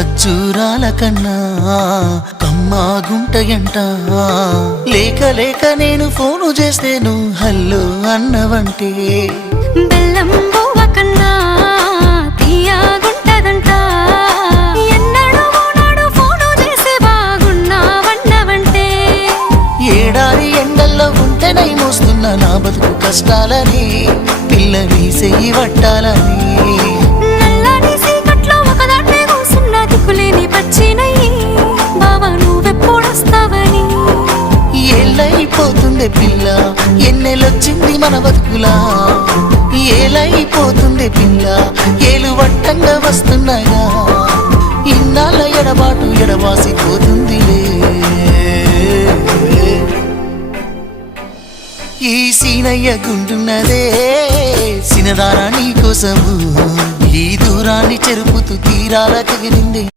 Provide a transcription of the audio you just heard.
ఖర్జూరాల కన్నా కమ్మా గుంటయంట లేక లేక నేను ఫోను చేస్తే నువ్వు హల్లో అన్నవంటే బెల్లం బువ్వ కన్నా తీయగుంటదంట ఎన్నడూ నాడు ఫోను చేసి బాగున్నావన్నవంటే ఏడాది ఎండల్లో ఉంటేనై మోస్తున్న నా బతుకు కష్టాలని పిల్లని చెయ్యి పట్టాలని నల్లని సీకట్లో ఒకదాన్నే కూసున్న దిక్కులేని పచ్చినయ్యి బావా నువ్వెప్పుడొస్తావని ఏళ్ళైపోతుండే పిల్ల ఎన్నెలొచ్చింది మన బతుకులా ఏలైపోతుండే పిల్ల ఏలు వట్టంగా వస్తున్నాయా ఇన్నాళ్ళ ఎడబాటు ఎడవాసిపోతుందిలే ఈ సీనయ్య గుంటున్నదే సినదారా నీ కోసము ఈ దూరాన్ని చెరుపుతూ తీరాల తెగిరింది